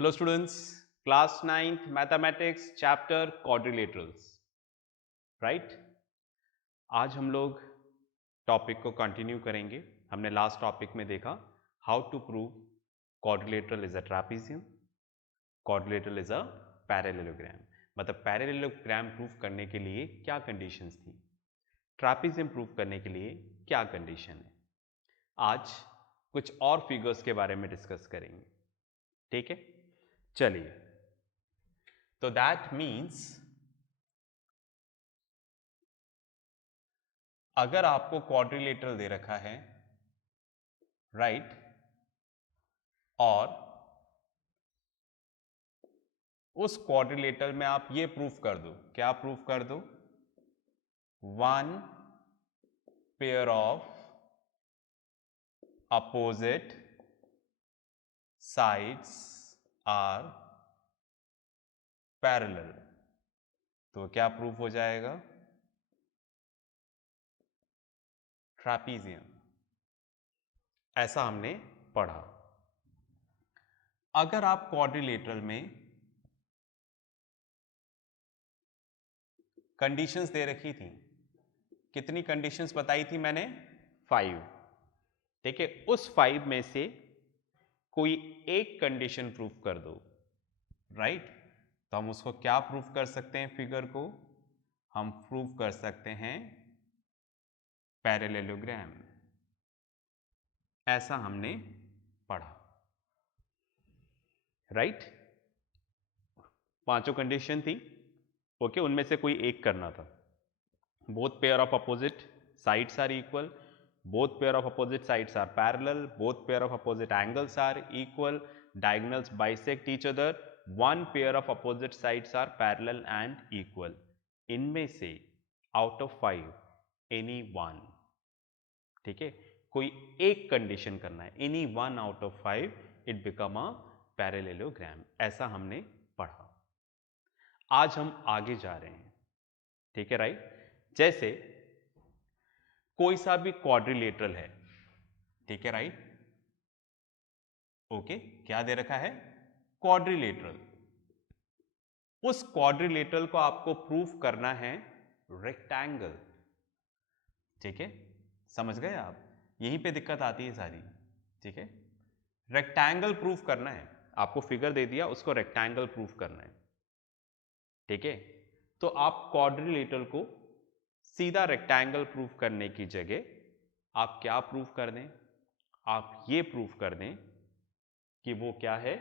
Hello students, class 9th mathematics chapter quadrilaterals, right. आज हम लोग टॉपिक को कंटिन्यू करेंगे। हमने लास्ट टॉपिक में देखा how to prove quadrilateral is a trapezium, quadrilateral is a parallelogram. मतलब पैरेललोग्राम प्रूव करने के लिए क्या कंडीशंस थी, ट्रैपीजियम प्रूव करने के लिए क्या कंडीशन है। आज कुछ और फिगर्स के बारे में डिस्कस करेंगे, ठीक है। चलिए, तो दैट मीन्स अगर आपको क्वाड्रिलेटरल दे रखा है, राइट, और उस क्वाड्रिलेटरल में आप ये प्रूफ कर दो, क्या प्रूफ कर दो, one pair of opposite sides are parallel, तो क्या प्रूफ हो जाएगा, ट्रैपीजियम। ऐसा हमने पढ़ा। अगर आप क्वाड्रिलेटरल में कंडीशंस दे रखी थी, कितनी कंडीशंस बताई थी मैंने, 5, ठीक है। उस 5 में से कोई एक कंडीशन प्रूफ कर दो, राइट। तो हम उसको क्या प्रूफ कर सकते हैं, फिगर को हम प्रूफ कर सकते हैं पैरेललोग्राम। ऐसा हमने पढ़ा, राइट। पांचों कंडीशन थी, ओके, उनमें से कोई एक करना था। Both pair of opposite sides are equal, both pair of opposite sides are parallel, both pair of opposite angles are equal, diagonals bisect each other, one pair of opposite sides are parallel and equal. इनमें से out of 5 any one, ठीक है, कोई एक condition करना है, any one out of 5 it become a parallelogram। ऐसा हमने पढ़ा। आज हम आगे जा रहे हैं, ठीक है, राइट। जैसे कोई सा भी क्वाड्रिलेटरल है, ठीक है, राइट, ओके, क्या दे रखा है, क्वाड्रिलेटरल। उस क्वाड्रिलेटरल को आपको प्रूफ करना है रेक्टेंगल, ठीक है, समझ गए आप, यहीं पे दिक्कत आती है सारी, ठीक है। रेक्टेंगल प्रूफ करना है आपको, फिगर दे दिया, उसको रेक्टेंगल प्रूफ करना है, ठीक है। तो आप क्वाड्रिलेटरल को सीधा रेक्टेंगल प्रूफ करने की जगह आप क्या प्रूफ कर दें, आप ये प्रूफ कर दें कि वो क्या है,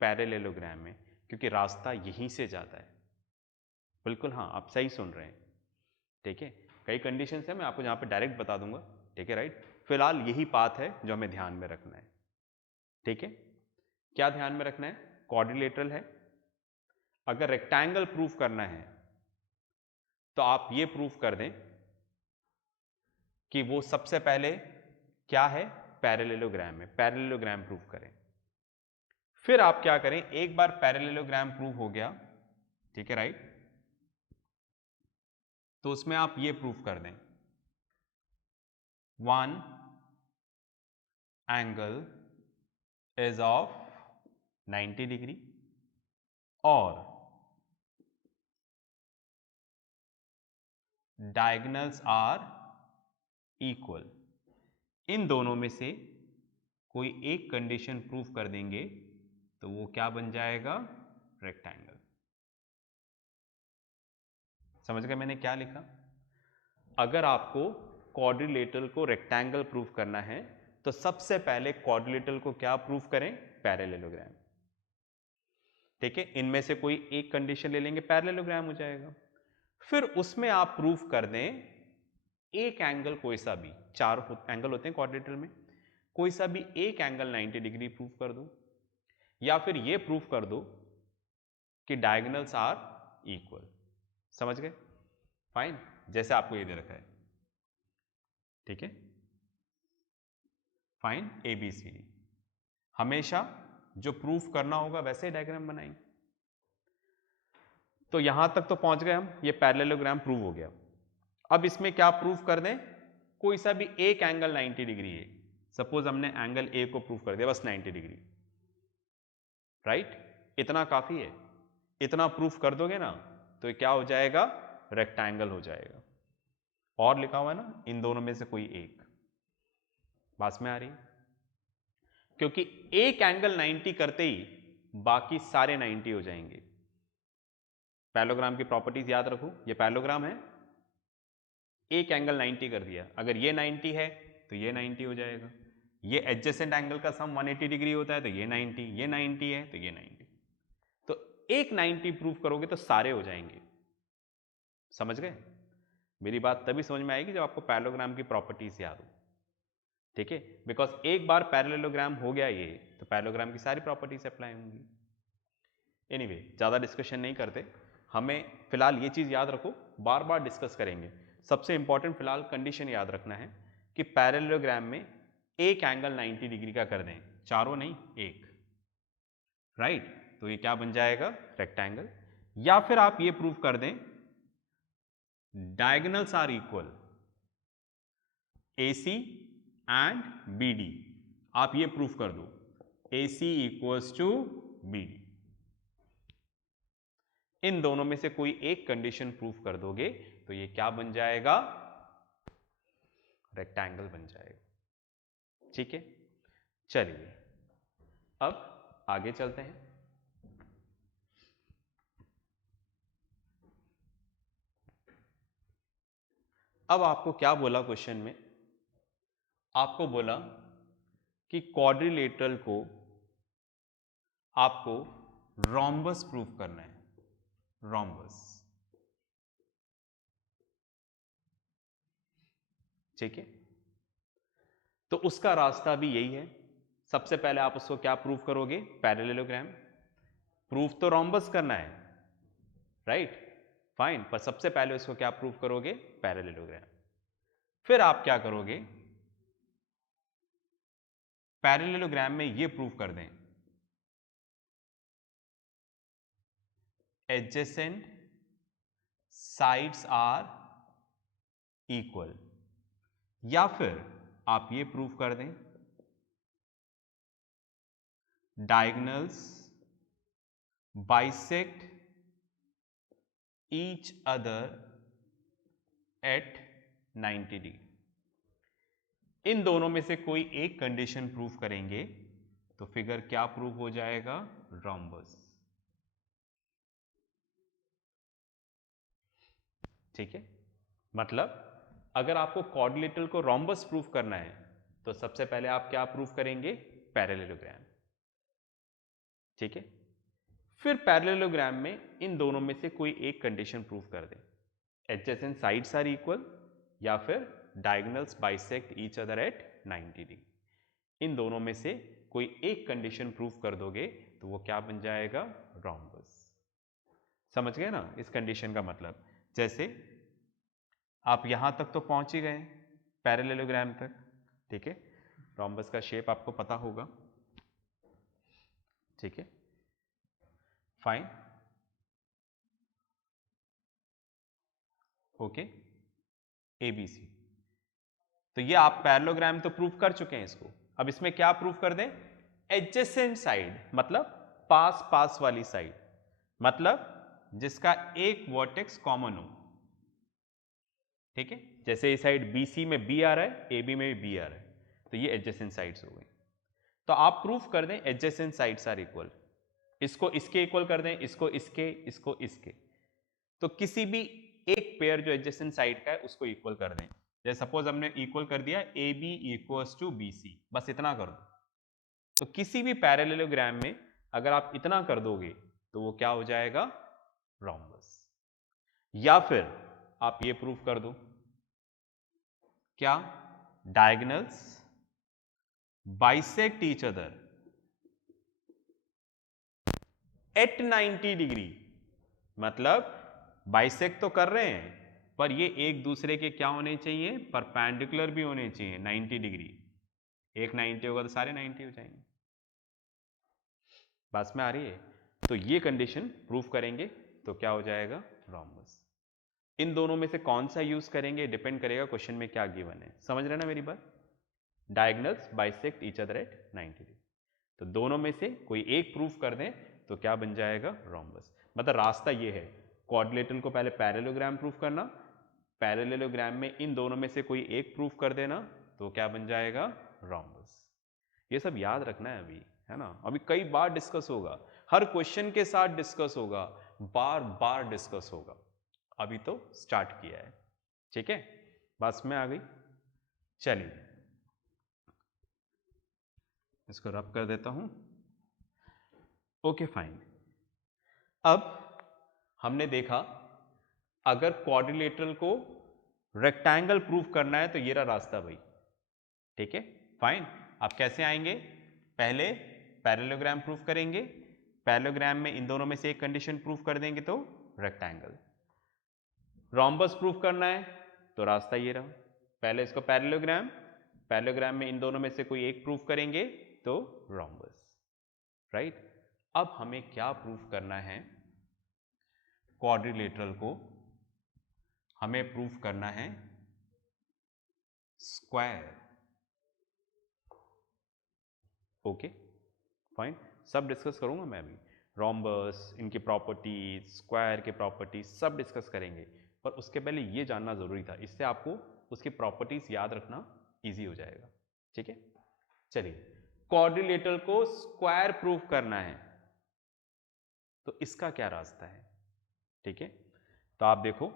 पैरेललोग्राम में, क्योंकि रास्ता यहीं से जाता है। बिल्कुल, हाँ, आप सही सुन रहे हैं, ठीक है। कई कंडीशंस है, मैं आपको यहाँ पे डायरेक्ट बता दूंगा, ठीक है, राइट। फिलहाल यही पाथ है जो हमें ध्यान में रखना है, ठीक है। क्या ध्यान में रखना है, क्वाड्रिलेटरल है, अगर रेक्टेंगल प्रूफ करना है तो आप ये प्रूफ कर दें कि वो सबसे पहले क्या है, पैरेललोग्राम में, पैरेललोग्राम प्रूफ करें। फिर आप क्या करें, एक बार पैरेललोग्राम प्रूफ हो गया, ठीक है, राइट, तो उसमें आप ये प्रूफ कर दें, one angle is of 90 degree और डायगोनल्स आर इक्वल। इन दोनों में से कोई एक कंडीशन प्रूफ कर देंगे तो वो क्या बन जाएगा, रेक्टेंगल। समझ गए मैंने क्या लिखा। अगर आपको क्वाड्रिलेटरल को रेक्टेंगल प्रूफ करना है तो सबसे पहले क्वाड्रिलेटरल को क्या प्रूफ करें, पैरेललोग्राम, ठीक है। इनमें से कोई एक कंडीशन ले लेंगे, पैरेललोग्राम हो जाएगा। फिर उसमें आप प्रूफ कर दें एक एंगल, कोई सा भी, चार एंगल होते हैं क्वाड्रिलेटरल में, कोई सा भी एक एंगल 90 डिग्री प्रूफ कर दो, या फिर ये प्रूफ कर दो कि डायगोनल्स आर इक्वल। समझ गए, फाइन, जैसे आपको ये दे रखा है, ठीक है, fine, A B C D. हमेशा जो प्रूफ करना होगा वैसे डायग्राम बनाएंगे। तो यहां तक तो पहुंच गए हम, ये पैरेललोग्राम प्रूव हो गया। अब इसमें क्या प्रूफ कर दें, कोई सा भी एक एंगल 90 डिग्री है, सपोज हमने एंगल ए को प्रूफ कर दिया बस 90 डिग्री, राइट। इतना काफी है, इतना प्रूफ कर दोगे ना तो क्या हो जाएगा, रेक्टेंगल हो जाएगा। और लिखा हुआ है ना, इन दोनों में से कोई एक। बात में आ रही है? क्योंकि एक एंगल 90 करते ही बाकी सारे 90 हो जाएंगे। पैरेललोग्राम की प्रॉपर्टीज याद रखो, ये पैरेललोग्राम है, एक एंगल 90 कर दिया, अगर ये 90 है तो ये 90 हो जाएगा। ये एडजेसेंट एंगल का सम 180 डिग्री होता है तो ये 90, ये 90 है तो ये 90। तो एक 90 प्रूफ करोगे तो सारे हो जाएंगे। समझ गए? मेरी बात तभी समझ में आएगी जब आपको पैरेललोग्राम की प्रॉपर्टीज याद हो। ठीक है, बिकॉज एक बार पैरेललोग्राम हो गया ये तो पैरेललोग्राम की सारी प्रॉपर्टीज अप्लाई होंगी। एनीवे, ज्यादा डिस्कशन नहीं करते, हमें फिलहाल ये चीज याद रखो, बार बार डिस्कस करेंगे। सबसे इंपॉर्टेंट फिलहाल कंडीशन याद रखना है कि पैरेललोग्राम में एक एंगल 90 डिग्री का कर दें, चारों नहीं, एक। राइट? तो ये क्या बन जाएगा, रेक्टेंगल। या फिर आप ये प्रूव कर दें diagonals are equal, AC and BD, आप ये प्रूफ कर दो AC इक्वल्स टू BD। इन दोनों में से कोई एक कंडीशन प्रूफ कर दोगे तो ये क्या बन जाएगा, रेक्टेंगल बन जाएगा। ठीक है, चलिए अब आगे चलते हैं। अब आपको क्या बोला क्वेश्चन में, आपको बोला कि क्वाड्रिलेटरल को आपको रोम्बस प्रूफ करना है, रोम्बस। ठीक है, तो उसका रास्ता भी यही है। सबसे पहले आप उसको क्या प्रूफ करोगे, पैरेललोग्राम। प्रूफ तो रोम्बस करना है, राइट, फाइन, पर सबसे पहले उसको क्या प्रूफ करोगे, पैरेललोग्राम। फिर आप क्या करोगे, पैरेललोग्राम में ये प्रूफ कर दें एडजेसेंट साइड्स आर इक्वल, या फिर आप ये प्रूफ कर दें diagonals bisect each other at 90 degree. इन दोनों में से कोई एक कंडीशन प्रूफ करेंगे तो फिगर क्या प्रूफ हो जाएगा, रोम्बस। ठीक है, मतलब अगर आपको क्वाड्रिलेटरल को रोम्बस प्रूफ करना है तो सबसे पहले आप क्या प्रूफ करेंगे, पैरेललोग्राम। ठीक है, फिर पैरेललोग्राम में इन दोनों में से कोई एक कंडीशन प्रूफ कर दें, एडजेसेंट साइड्स आर इक्वल, या फिर diagonals bisect each other at 90 degree. इन दोनों में से कोई एक कंडीशन प्रूफ कर दोगे तो वो क्या बन जाएगा, रोम्बस। समझ गए ना इस कंडीशन का मतलब? जैसे आप यहां तक तो पहुंच ही गए पैरेललोग्राम तक, ठीक है, रोम्बस का शेप आपको पता होगा। ठीक है, फाइन, ओके, ABC। तो ये आप पैरेललोग्राम तो प्रूफ कर चुके हैं इसको, अब इसमें क्या प्रूफ कर दें, एडजेसेंट साइड, मतलब पास पास वाली साइड, मतलब जिसका एक वर्टेक्स कॉमन हो। ठीक है, जैसे इस साइड BC में B आ रहा है, AB में भी B आ रहा है, तो ये एडजेसेंट साइड्स हो गई। तो आप प्रूफ कर दें एडजेसेंट साइड्स आर इक्वल, इसको इसके इक्वल कर दें, इसको इसके, इसको इसके, तो किसी भी एक पेयर जो एडजेसेंट साइड का है उसको इक्वल कर दें। जैसे सपोज हमने इक्वल कर दिया AB इक्वल्स टू BC, बस इतना कर दो। तो किसी भी पैरेललोग्राम में अगर आप इतना कर दोगे तो वो क्या हो जाएगा, रोम्बस। या फिर आप ये प्रूफ कर दो, क्या, diagonals bisect each other at 90 degree, मतलब बाइसेक्ट तो कर रहे हैं पर ये एक दूसरे के क्या होने चाहिए, परपेंडिकुलर भी होने चाहिए 90 डिग्री। एक 90 होगा तो सारे 90 हो जाएंगे। बात में आ रही है? तो ये कंडीशन प्रूफ करेंगे तो क्या हो जाएगा, रोम्बस। इन दोनों में से कौन सा यूज करेंगे डिपेंड करेगा क्वेश्चन में क्या गिवन है। समझ रहे ना मेरी बात? Diagonals bisect each other at 90 degree, तो दोनों में से कोई एक प्रूफ कर दें तो क्या बन जाएगा, रोम्बस। मतलब रास्ता ये है, क्वाड्रिलेटरल को पहले पैरेललोग्राम प्रूफ करना, पैरेललोग्राम में इन दोनों में से कोई एक प्रूफ कर देना, तो क्या बन जाएगा, रोम्बस। ये सब याद रखना है अभी, है ना। अभी कई बार डिस्कस होगा, हर क्वेश्चन के साथ डिस्कस होगा, बार बार डिस्कस होगा। अभी तो स्टार्ट किया है, ठीक है, बस में आ गई। चलिए इसको रब कर देता हूं। Okay fine. अब हमने देखा अगर क्वाड्रिलेटरल को रेक्टेंगल प्रूफ करना है तो ये रहा रास्ता भाई, ठीक है फाइन। अब कैसे आएंगे, पहले पैरेललोग्राम प्रूफ करेंगे, पैरेललोग्राम में इन दोनों में से एक कंडीशन प्रूफ कर देंगे तो रेक्टेंगल। रोम्बस प्रूफ करना है तो रास्ता ये रहा, पहले इसको पैरेललोग्राम, पैरेललोग्राम में इन दोनों में से कोई एक प्रूफ करेंगे तो रोम्बस, राइट। अब हमें क्या प्रूफ करना है, क्वाड्रिलेटरल को हमें प्रूफ करना है स्क्वायर। ओके फाइन, सब डिस्कस करूंगा मैं अभी, रोम्बस, इनकी प्रॉपर्टीज, स्क्वायर के प्रॉपर्टीज सब डिस्कस करेंगे, पर उसके पहले ये जानना जरूरी था, इससे आपको उसकी प्रॉपर्टीज याद रखना इजी हो जाएगा, ठीक है। चलिए क्वाड्रिलेटरल को स्क्वायर प्रूफ करना है तो इसका क्या रास्ता है, ठीक है। तो आप देखो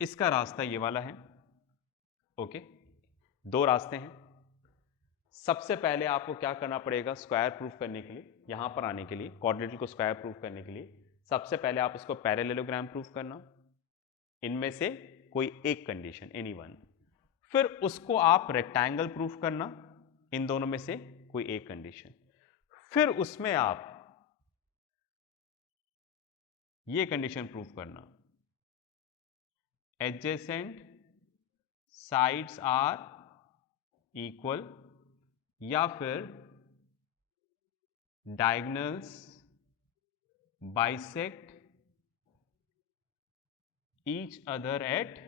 इसका रास्ता ये वाला है, ओके। दो रास्ते हैं, सबसे पहले आपको क्या करना पड़ेगा, स्क्वायर प्रूफ करने के लिए, यहां पर आने के लिए, क्वाड्रिलेटरल को स्क्वायर प्रूफ करने के लिए सबसे पहले आप उसको पैरेललोग्राम प्रूफ करना, इनमें से कोई एक कंडीशन एनी वन, फिर उसको आप रेक्टेंगल प्रूफ करना, इन दोनों में से कोई एक कंडीशन, फिर उसमें आप ये कंडीशन प्रूफ करना, एडजेसेंट साइड्स आर इक्वल, या फिर diagonals bisect each other at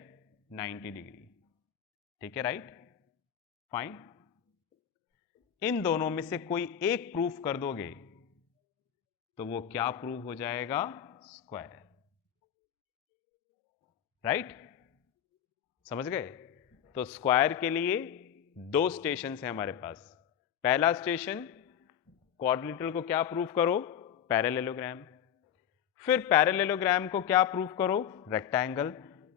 90 degree, ठीक है, राइट फाइन। इन दोनों में से कोई एक प्रूफ कर दोगे तो वो क्या प्रूफ हो जाएगा, स्क्वायर, राइट, समझ गए। तो स्क्वायर के लिए दो स्टेशन है हमारे पास, पहला स्टेशन क्वाड्रिलेटरल को क्या प्रूफ करो, पैरेललोग्राम, फिर पैरेललोग्राम को क्या प्रूफ करो, रेक्टेंगल,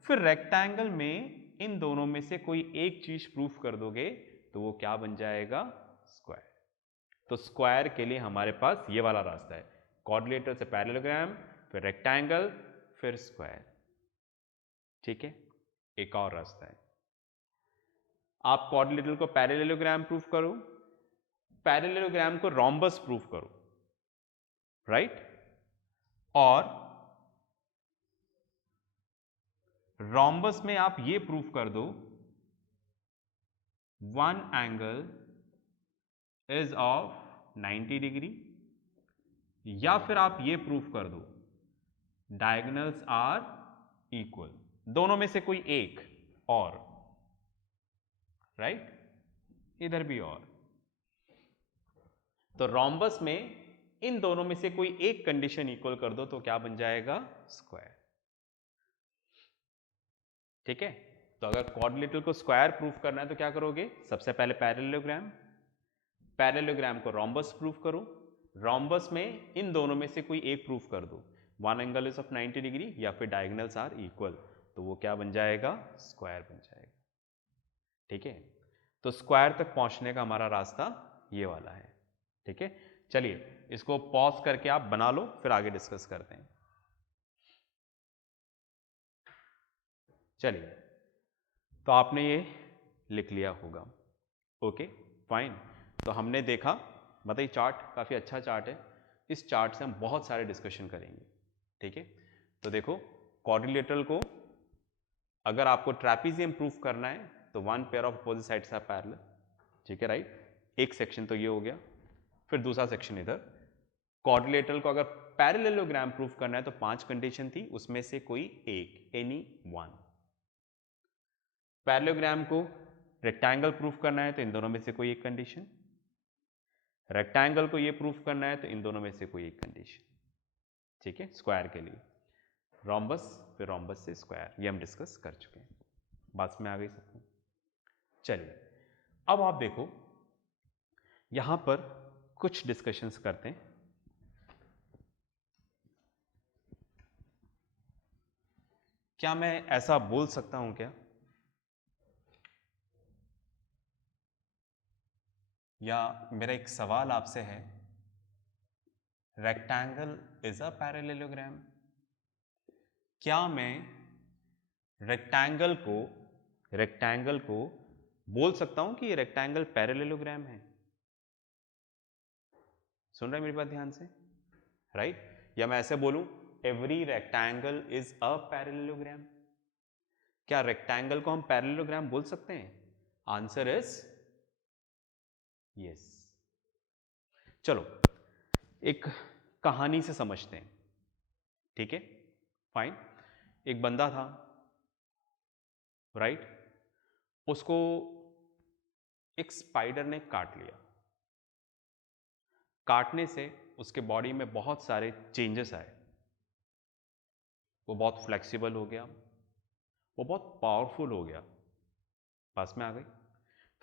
फिर रेक्टेंगल में इन दोनों में से कोई एक चीज प्रूफ कर दोगे तो वो क्या बन जाएगा, स्क्वायर। तो स्क्वायर के लिए हमारे पास ये वाला रास्ता है, क्वाड्रिलेटरल से पैरेललोग्राम, फिर रेक्टेंगल, फिर स्क्वायर, ठीक है। एक और रास्ता है, आप क्वाड्रिलेटरल को पैरेललोग्राम प्रूफ करो, पैरेललोग्राम को रोम्बस प्रूफ करो, राइट, और रोम्बस में आप ये प्रूफ कर दो one angle is of 90 degree, या फिर आप ये प्रूफ कर दो डायगोनल्स आर इक्वल, दोनों में से कोई एक और, राइट, इधर भी और। तो रोम्बस में इन दोनों में से कोई एक कंडीशन इक्वल कर दो तो क्या बन जाएगा, स्क्वायर, ठीक है। तो अगर क्वाड्रिलेटरल को स्क्वायर प्रूफ करना है तो क्या करोगे, सबसे पहले पैरेललोग्राम, पैरेललोग्राम को रोम्बस प्रूफ करो, रोम्बस में इन दोनों में से कोई एक प्रूफ कर दो, one angle is of 90 degree या फिर डायगोनल्स आर इक्वल, तो वो क्या बन जाएगा, स्क्वायर बन जाएगा, ठीक है। तो स्क्वायर तक पहुंचने का हमारा रास्ता ये वाला है, ठीक है। चलिए इसको पॉज करके आप बना लो, फिर आगे डिस्कस करते हैं। चलिए तो आपने ये लिख लिया होगा, ओके फाइन। तो हमने देखा, बताइए चार्ट काफ़ी अच्छा चार्ट है, इस चार्ट से हम बहुत सारे डिस्कशन करेंगे, ठीक है। तो देखो क्वाड्रिलेटरल को अगर आपको ट्रैपीजियम प्रूफ करना है तो one pair of opposite sides are parallel, ठीक है, राइट, एक सेक्शन तो ये हो गया, फिर दूसरा सेक्शन इधर। क्वाड्रिलेटरल को अगर पैरेललोग्राम प्रूफ करना है तो 5 कंडीशन थी, उसमें से कोई एक, एनी वन। पैरेललोग्राम को रेक्टेंगल प्रूफ करना है तो इन दोनों में से कोई एक कंडीशन, रेक्टेंगल को ये प्रूफ करना है तो इन दोनों में से कोई एक कंडीशन, ठीक है। स्क्वायर के लिए रोम्बस, फिर रोम्बस से स्क्वायर, ये हम डिस्कस कर चुके हैं, बात में आ गई सबको। चलिए अब आप देखो यहां पर कुछ डिस्कशंस करते हैं। क्या मैं ऐसा बोल सकता हूं क्या, या मेरा एक सवाल आपसे है, रेक्टेंगल इज अ पैरेललोग्राम। क्या मैं रेक्टेंगल को बोल सकता हूं कि ये रेक्टेंगल पैरेललोग्राम है? सुन रहे हैं मेरी बात ध्यान से, राइट? या मैं ऐसे बोलूं every rectangle is a parallelogram. क्या रेक्टेंगल को हम पैरेललोग्राम बोल सकते हैं? Answer is yes. चलो एक कहानी से समझते हैं, ठीक है, फाइन। एक बंदा था, राइट? उसको एक स्पाइडर ने काट लिया। काटने से उसके बॉडी में बहुत सारे चेंजेस आए। वो बहुत फ्लेक्सिबल हो गया, वो बहुत पावरफुल हो गया, पास में आ गई।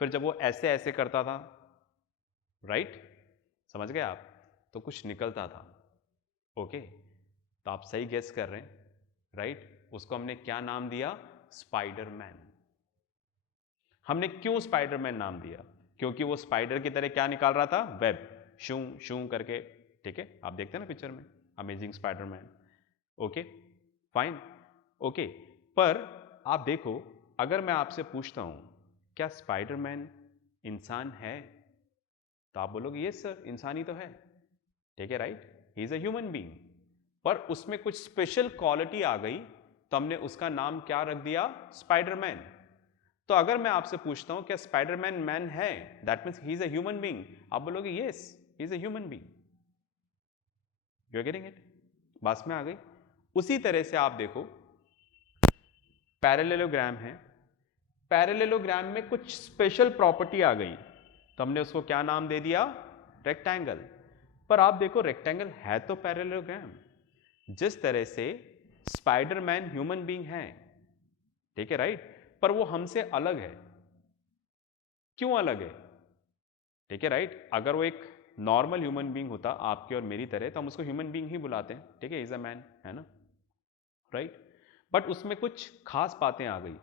फिर जब वो ऐसे ऐसे करता था, राइट, समझ गए आप, तो कुछ निकलता था। ओके, तो आप सही गेस कर रहे हैं, राइट? उसको हमने क्या नाम दिया? स्पाइडरमैन। हमने क्यों स्पाइडरमैन नाम दिया? क्योंकि वो स्पाइडर की तरह क्या निकाल रहा था? वेब, शू शू करके, ठीक है। आप देखते हैं ना पिक्चर में amazing Spiderman. Okay fine, okay. पर आप देखो, अगर मैं आपसे पूछता हूं क्या स्पाइडरमैन इंसान है, तो आप बोलोगे यस सर, इंसान ही तो है, ठीक है, right? He is a human being. पर उसमें कुछ स्पेशल क्वालिटी आ गई तो हमने उसका नाम क्या रख दिया? स्पाइडरमैन। तो अगर मैं आपसे पूछता हूं क्या स्पाइडरमैन मैन है, that means he is a human being, आप बोलोगे yes, he is a human being. You are getting it? बात में आ गई। उसी तरह से आप देखो पैरेललोग्राम है, पैरेललोग्राम में कुछ स्पेशल प्रॉपर्टी आ गई तो हमने उसको क्या नाम दे दिया? रेक्टेंगल। पर आप देखो रेक्टेंगल है तो पैरेललोग्राम, जिस तरह से स्पाइडरमैन ह्यूमन बीइंग है, ठीक है, राइट? पर वो हमसे अलग है। क्यों अलग है? ठीक है, राइट? अगर वो एक नॉर्मल ह्यूमन बीइंग होता आपके और मेरी तरह तो हम उसको ह्यूमन बीइंग ही बुलाते हैं, ठीक है, इज अ मैन, है ना, राइट? बट उसमें कुछ खास बातें आ गई,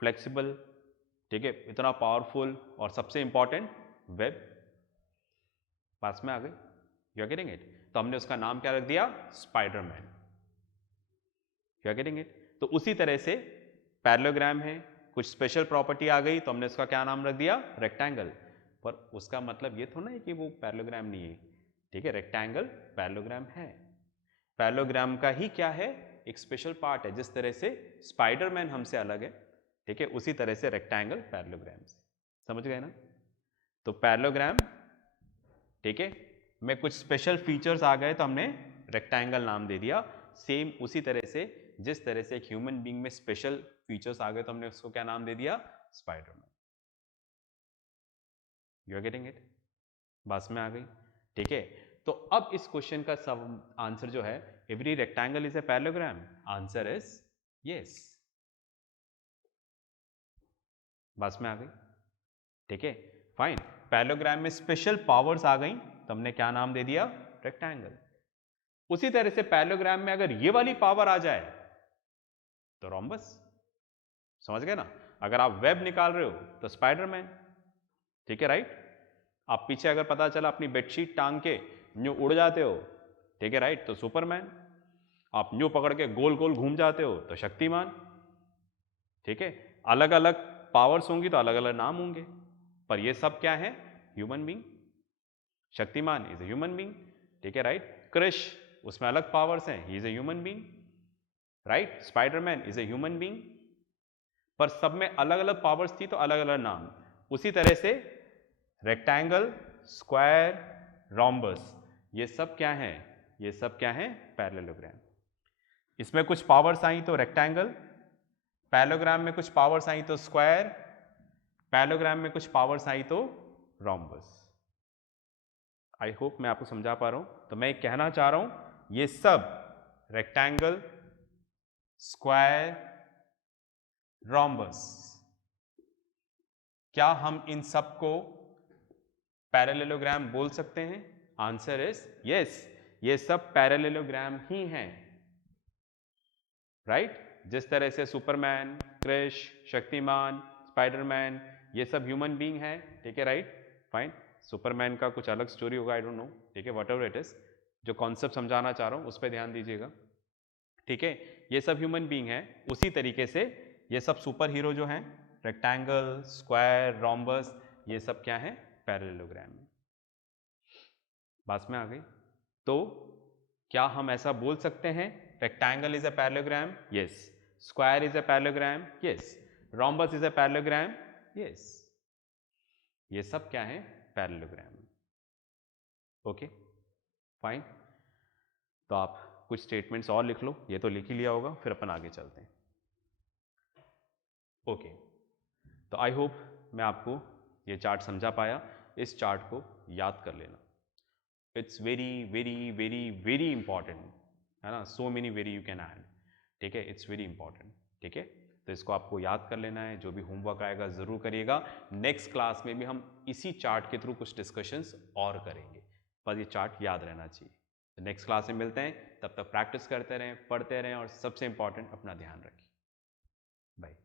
फ्लेक्सिबल, ठीक है, इतना पावरफुल, और सबसे इंपॉर्टेंट वेब, पास में आ गई। You are getting it? तो हमने उसका नाम क्या रख दिया? Spiderman. You are getting it? तो उसी तरह से पैरेललोग्राम है, कुछ स्पेशल प्रॉपर्टी आ गई तो हमने उसका क्या नाम रख दिया? रेक्टेंगल। पर उसका मतलब ये थोड़ा है कि वो पैरेललोग्राम नहीं है, ठीक है, रेक्टेंगल पैरेललोग्राम है। पैरेललोग्राम का ही क्या है? एक स्पेशल पार्ट है। जिस तरह से स्पाइडरमैन हमसे अलग है, ठीक है, उसी तरह से रेक्टेंगल पैरेललोग्राम से, समझ गए ना? तो पैरेललोग्राम, ठीक है, में कुछ स्पेशल फीचर्स आ गए तो हमने रेक्टेंगल नाम दे दिया। सेम उसी तरह से जिस तरह से एक ह्यूमन बीइंग में स्पेशल फीचर्स आ गए तो हमने उसको क्या नाम दे दिया? Spiderman. You are getting it? बात में आ गई, ठीक है। तो अब इस क्वेश्चन का सब आंसर जो है, every rectangle is a parallelogram, answer is yes. बात में आ गई, ठीक है, फाइन। पैरेललोग्राम में स्पेशल पावर्स आ गई तो हमने क्या नाम दे दिया? रेक्टेंगल। उसी तरह से पैरेललोग्राम में अगर ये वाली पावर आ जाए तो रोम्बस, समझ गए ना? अगर आप वेब निकाल रहे हो तो स्पाइडरमैन, ठीक है, राइट? आप पीछे अगर पता चला अपनी बेडशीट टांग के न्यू उड़ जाते हो, ठीक है, राइट, तो सुपरमैन। आप न्यू पकड़ के गोल गोल घूम जाते हो तो शक्तिमान, ठीक है। अलग अलग पावर्स होंगी तो अलग अलग नाम होंगे, पर ये सब क्या है? Human being. Shaktimaan is a human being, ठीक है, राइट? क्रिश, उसमें अलग पावर्स हैं, he is a human being, right? Spiderman is a human being, पर सब में अलग अलग पावर्स थी तो अलग अलग नाम। उसी तरह से रेक्टेंगल, स्क्वायर, रोम्बस, ये सब क्या है? ये सब क्या है? पैरेललोग्राम। इसमें कुछ पावर्स आई तो रेक्टेंगल, पैरेललोग्राम में कुछ पावर्स आई तो स्क्वायर, पैरेललोग्राम में कुछ पावर्स आई तो रोम्बस। आई होप मैं आपको समझा पा रहा हूं। तो मैं कहना चाह रहा हूं ये सब रेक्टेंगल, स्क्वायर, रोम्बस, क्या हम इन सब को पैरेललोग्राम बोल सकते हैं? आंसर इज यस, ये सब पैरेललोग्राम ही हैं, राइट? जिस तरह से सुपरमैन, क्रिश, शक्तिमान, स्पाइडरमैन, ये सब ह्यूमन बीइंग है, ठीक है, राइट? फाइन। सुपरमैन का कुछ अलग स्टोरी होगा, आई डोंट नो, ठीक है, व्हाटएवर इट इज। जो कॉन्सेप्ट समझाना चाह रहा हूं उस पर ध्यान दीजिएगा, ठीक है? ये सब ह्यूमन बीइंग है। उसी तरीके से ये सब सुपर हीरो जो हैं, रेक्टेंगल, स्क्वायर, रोम्बस, ये सब क्या है? पैरेललोग्राम में। बात में आ गई? तो क्या हम ऐसा बोल सकते हैं rectangle is a parallelogram? Yes. Square is a parallelogram? Yes. Rhombus is a parallelogram? Yes. ये सब क्या है? पैरेललोग्राम। Okay, fine. तो आप कुछ स्टेटमेंट्स और लिख लो, ये तो लिख ही लिया होगा, फिर अपन आगे चलते हैं। ओके, तो आई होप मैं आपको ये चार्ट समझा पाया। इस चार्ट को याद कर लेना, it's very very very very important, है ना? So many very you can add, ठीक है? इट्स वेरी इंपॉर्टेंट, ठीक है? तो इसको आपको याद कर लेना है। जो भी होमवर्क आएगा ज़रूर करिएगा। नेक्स्ट क्लास में भी हम इसी चार्ट के थ्रू कुछ डिस्कशंस और करेंगे, पर ये चार्ट याद रहना चाहिए। तो नेक्स्ट क्लास में मिलते हैं, तब तक प्रैक्टिस करते रहें, पढ़ते रहें और सबसे इंपॉर्टेंट अपना ध्यान रखें। बाय।